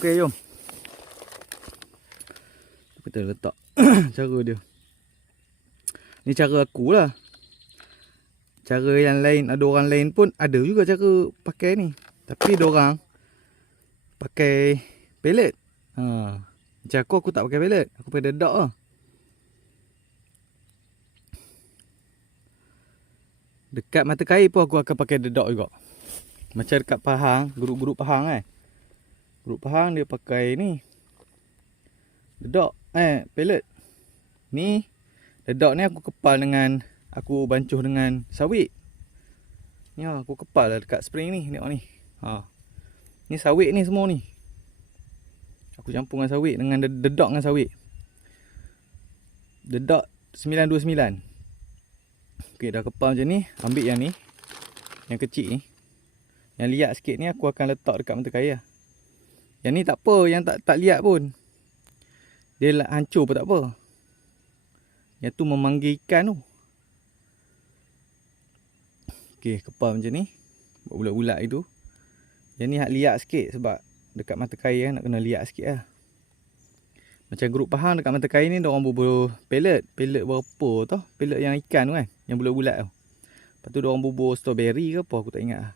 Okey, jom. Kita letak cara dia. Ni cara aku lah. Cara yang lain, ada orang lain pun ada juga cara pakai ni. Tapi diorang pakai pellet. Macam aku tak pakai pellet. Aku pakai dedak lah. Dekat mata kail pun aku akan pakai dedak juga. Macam dekat Pahang, grup-grup Pahang kan. Grup Pahang dia pakai ni. Dedak, pellet. Ni, dedak ni aku kepal dengan, aku bancuh dengan sawit. Ni aku kepal lah dekat spring ni, tengok ni. Ni sawit ni semua ni. Aku campur dengan sawit, dengan dedak dengan sawit. Dedak 929. Okey, dah kepal macam ni, ambil yang ni. Yang kecil ni. Yang liat sikit ni aku akan letak dekat mata kail lah. Yang ni tak apa, yang tak liat pun. Dia hancur pun tak apa. Yang tu memanggil ikan tu. Okey, kepal macam ni. Buat bulat-bulat itu. Yang ni hak liat sikit sebab dekat mata kail kan nak kena liat sikit lah. Macam grup Pahang dekat mata kail ni diorang bubur pellet. Pellet berapa tau? Pellet yang ikan tu kan. Yang bulat-bulat tu. Lepas tu diorang bubur strawberry ke apa aku tak ingat lah.